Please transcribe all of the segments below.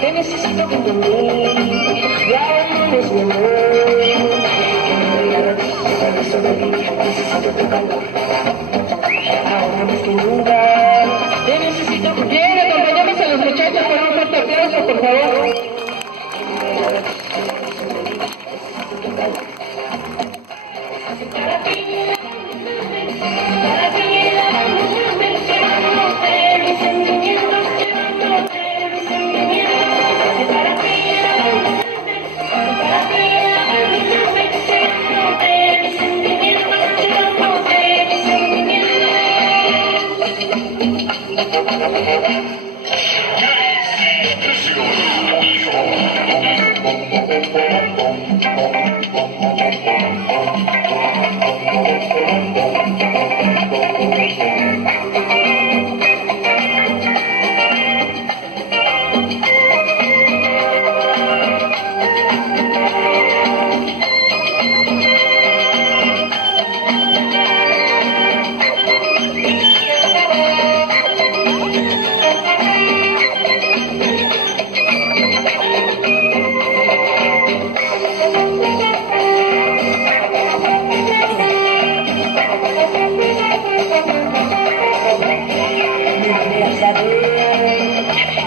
Te necesito junto a mí, ya no eres mi amor. Para sobrevivir necesito tu calor. Ahora más que nunca, te necesito. Bien, acompañamos a los muchachos con un fuerte aplauso, por favor.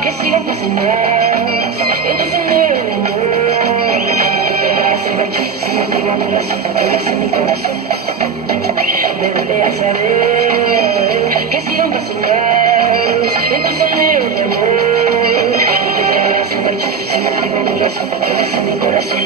Que sigan pasando en tu sendero de amor. Te vas a marchar sin motivo ni razón, te quedas en mi corazón. Deberías saber que sigan pasando en tu sendero de amor. Te vas a marchar sin motivo ni razón, te quedas en mi corazón.